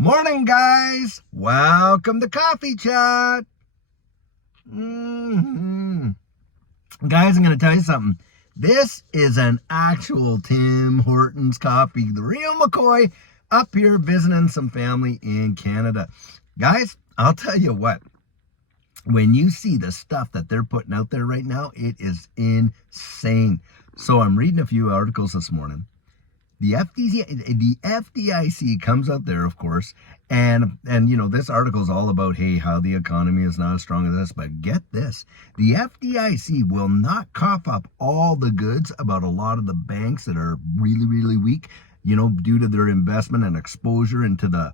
Morning, guys. Welcome to Coffee Chat. Guys, I'm going to tell you something. This is an actual Tim Hortons coffee. The real McCoy up here visiting some family in Canada. Guys, I'll tell you what. When you see the stuff that they're putting out there right now, it is insane. So I'm reading a few articles this morning. The FDIC comes out there, of course, and this article is all about, hey, how the economy is not as strong as this. But get this, the FDIC will not cough up all the goods about a lot of the banks that are really, really weak, due to their investment and exposure into the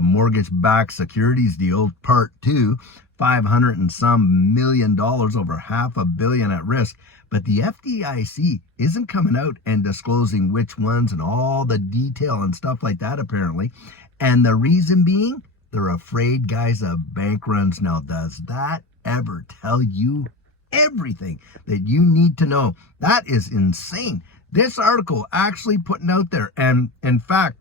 mortgage-backed securities deal, part two, $500 and some million, over $500 million at risk. But the FDIC isn't coming out and disclosing which ones and all the detail and stuff like that, apparently. And the reason being, they're afraid, guys, of bank runs. Now, does that ever tell you everything that you need to know? That is insane. This article actually putting out there, and in fact,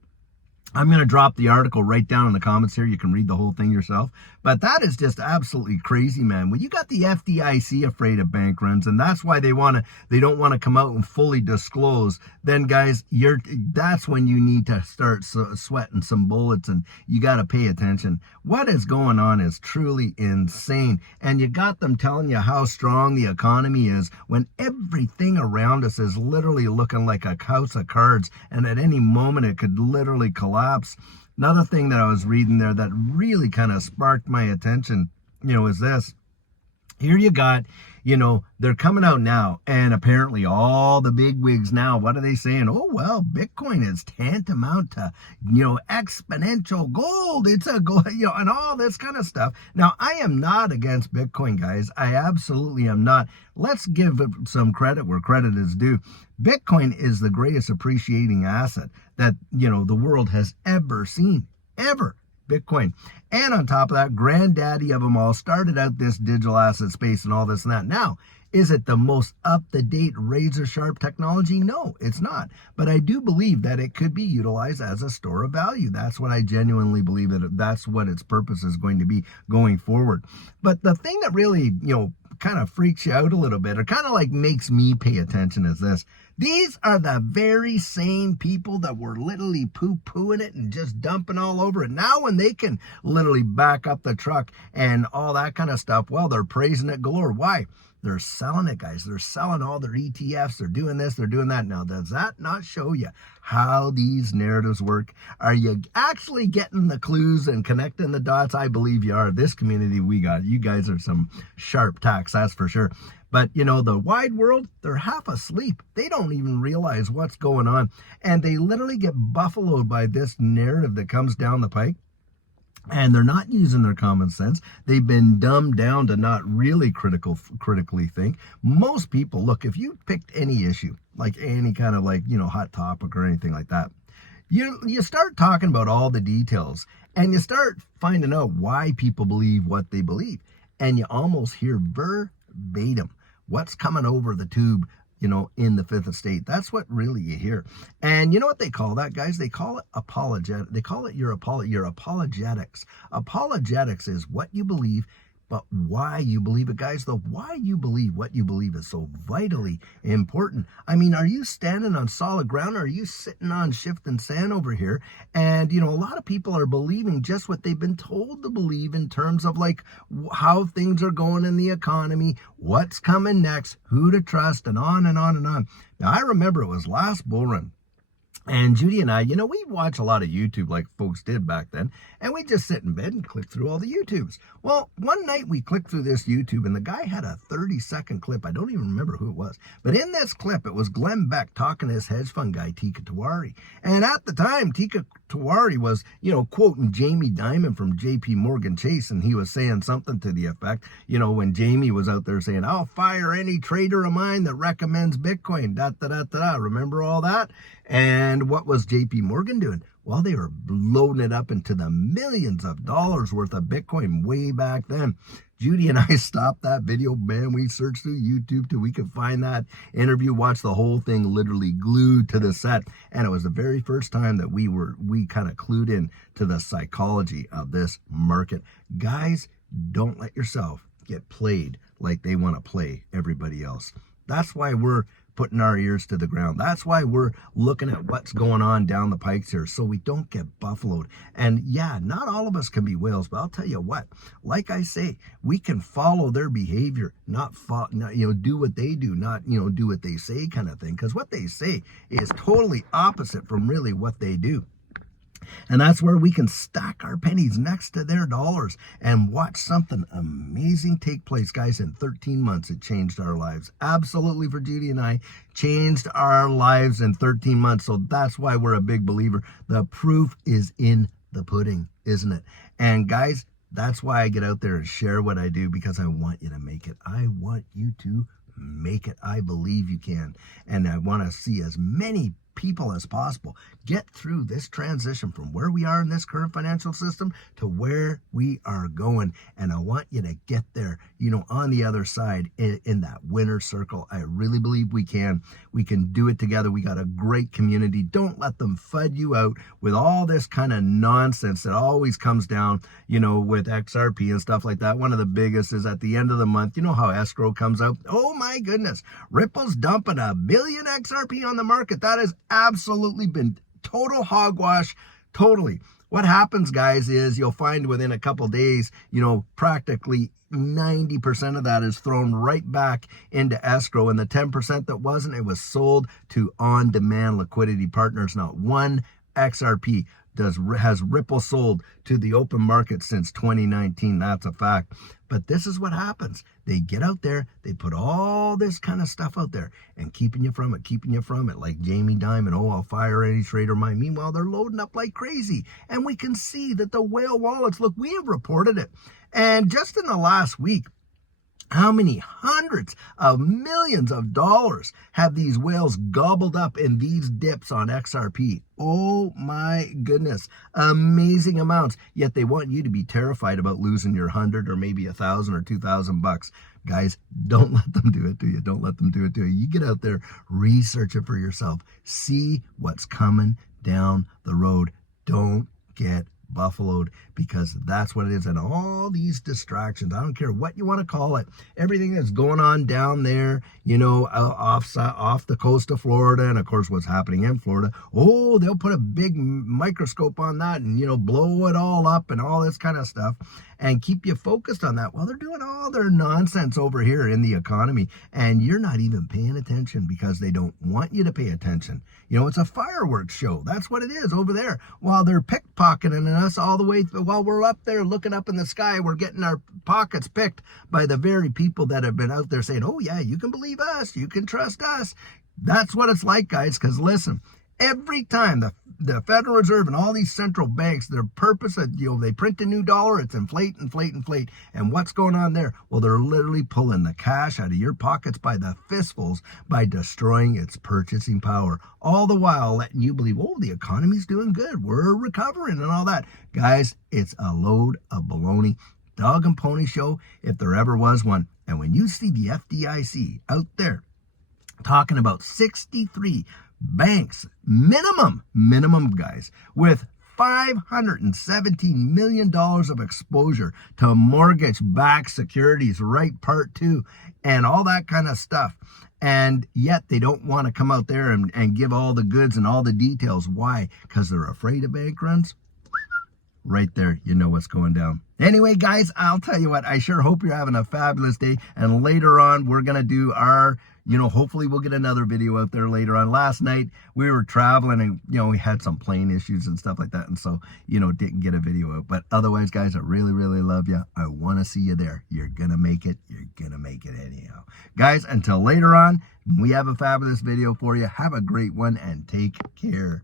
I'm going to drop the article right down in the comments here. You can read the whole thing yourself. But that is just absolutely crazy, man. When you got the FDIC afraid of bank runs, and that's why they don't want to come out and fully disclose, then guys, that's when you need to start sweating some bullets, and you got to pay attention. What is going on is truly insane. And you got them telling you how strong the economy is when everything around us is literally looking like a house of cards, and at any moment it could literally collapse. Another thing that I was reading there that really kind of sparked my attention, is this. Here you got, they're coming out now, and apparently all the big wigs now, what are they saying? Oh, well, Bitcoin is tantamount to, exponential gold. It's a gold, and all this kind of stuff. Now, I am not against Bitcoin, guys. I absolutely am not. Let's give some credit where credit is due. Bitcoin is the greatest appreciating asset that, the world has ever seen, ever. Bitcoin. And on top of that, granddaddy of them all started out this digital asset space and all this and that. Now, is it the most up-to-date razor-sharp technology? No, it's not. But I do believe that it could be utilized as a store of value. That's what I genuinely believe, that that's what its purpose is going to be going forward. But the thing that really, kind of freaks you out a little bit, or kind of like makes me pay attention, is this. These are the very same people that were literally poo-pooing it and just dumping all over it. Now when they can literally back up the truck and all that kind of stuff, well, they're praising it galore. Why? They're selling it, guys. They're selling all their ETFs. They're doing this. They're doing that. Now, does that not show you how these narratives work? Are you actually getting the clues and connecting the dots? I believe you are. This community we got, you guys are some sharp tacks, that's for sure. But, the wide world, they're half asleep. They don't even realize what's going on. And they literally get buffaloed by this narrative that comes down the pike. And they're not using their common sense. They've been dumbed down to not really critically think. Most people, look, if you picked any issue, like any kind of hot topic or anything like that, you start talking about all the details, and you start finding out why people believe what they believe. And you almost hear verbatim what's coming over the tube, in the fifth estate. That's what really you hear. And you know what they call that, guys? They call it apologetic. They call it your apologetics. Apologetics is what you believe, but why you believe it, guys. The why you believe what you believe is so vitally important. I mean, are you standing on solid ground, or are you sitting on shifting sand over here? And, a lot of people are believing just what they've been told to believe in terms of how things are going in the economy, what's coming next, who to trust, and on and on and on. Now, I remember it was last bull run. And Judy and I, we watch a lot of YouTube like folks did back then, and we just sit in bed and click through all the YouTubes. Well, one night we clicked through this YouTube, and the guy had a 30-second clip. I don't even remember who it was. But in this clip, it was Glenn Beck talking to this hedge fund guy, Teeka Tiwari. And at the time, Teeka Tiwari was, quoting Jamie Dimon from JP Morgan Chase, and he was saying something to the effect, when Jamie was out there saying, I'll fire any trader of mine that recommends Bitcoin, da-da-da-da-da. Remember all that? And what was JP Morgan doing? Well, they were loading it up into the millions of dollars worth of Bitcoin way back then. Judy and I stopped that video, man. We searched through YouTube till we could find that interview, watched the whole thing literally glued to the set. And it was the very first time that we kind of clued in to the psychology of this market. Guys, don't let yourself get played like they want to play everybody else. That's why we're putting our ears to the ground. That's why we're looking at what's going on down the pikes here, so we don't get buffaloed. And yeah, not all of us can be whales, but I'll tell you what, like I say, we can follow their behavior, not do what they do, not, do what they say kind of thing. Because what they say is totally opposite from really what they do. And that's where we can stack our pennies next to their dollars and watch something amazing take place. Guys, in 13 months, it changed our lives. Absolutely, for Judy and I, changed our lives in 13 months. So that's why we're a big believer. The proof is in the pudding, isn't it? And guys, that's why I get out there and share what I do, because I want you to make it. I want you to make it. I believe you can. And I want to see as many people as possible get through this transition from where we are in this current financial system to where we are going. And I want you to get there, on the other side in that winner circle. I really believe we can. We can do it together. We got a great community. Don't let them FUD you out with all this kind of nonsense that always comes down, with XRP and stuff like that. One of the biggest is at the end of the month, how escrow comes out. Oh my goodness, Ripple's dumping 1 billion XRP on the market. That has absolutely been total hogwash. Totally. What happens, guys, is you'll find within a couple days, practically 90% of that is thrown right back into escrow. And the 10% that wasn't, it was sold to on-demand liquidity partners. Not one XRP has Ripple sold to the open market since 2019. That's a fact. But this is what happens. They get out there, they put all this kind of stuff out there and keeping you from it, like Jamie Dimon, I'll fire any trader mine. Meanwhile, they're loading up like crazy. And we can see that the whale wallets, look, we have reported it. And just in the last week, how many hundreds of millions of dollars have these whales gobbled up in these dips on XRP? Oh my goodness, amazing amounts. Yet they want you to be terrified about losing your 100 or maybe 1,000 or 2,000 bucks. Guys, don't let them do it to you. Don't let them do it to you. You get out there, research it for yourself. See what's coming down the road. Don't get buffaloed, because that's what it is. And all these distractions, I don't care what you want to call it, everything that's going on down there, off the coast of Florida, and of course what's happening in Florida, they'll put a big microscope on that and blow it all up and all this kind of stuff and keep you focused on that while they're doing all their nonsense over here in the economy, and you're not even paying attention because they don't want you to pay attention. It's a fireworks show. That's what it is over there. While they're pickpocketing us all the way while we're up there looking up in the sky, we're getting our pockets picked by the very people that have been out there saying, oh yeah, you can believe us, you can trust us. That's what it's like, guys, because listen, every time the Federal Reserve and all these central banks, their purpose of, they print a new dollar, it's inflate. And what's going on there? Well, they're literally pulling the cash out of your pockets by the fistfuls by destroying its purchasing power. All the while letting you believe, the economy's doing good, we're recovering and all that. Guys, it's a load of baloney. Dog and pony show, if there ever was one. And when you see the FDIC out there talking about 63 banks, minimum guys, with $517 million of exposure to mortgage-backed securities, right, part 2, and all that kind of stuff. And yet they don't want to come out there and give all the goods and all the details. Why? Because they're afraid of bank runs. Right there, you know what's going down. Anyway, guys, I'll tell you what, I sure hope you're having a fabulous day. And later on, we're going to do our, hopefully we'll get another video out there later on. Last night, we were traveling and, we had some plane issues and stuff like that. And so, didn't get a video out. But otherwise, guys, I really, really love you. I want to see you there. You're going to make it. You're going to make it anyhow. Guys, until later on, we have a fabulous video for you. Have a great one and take care.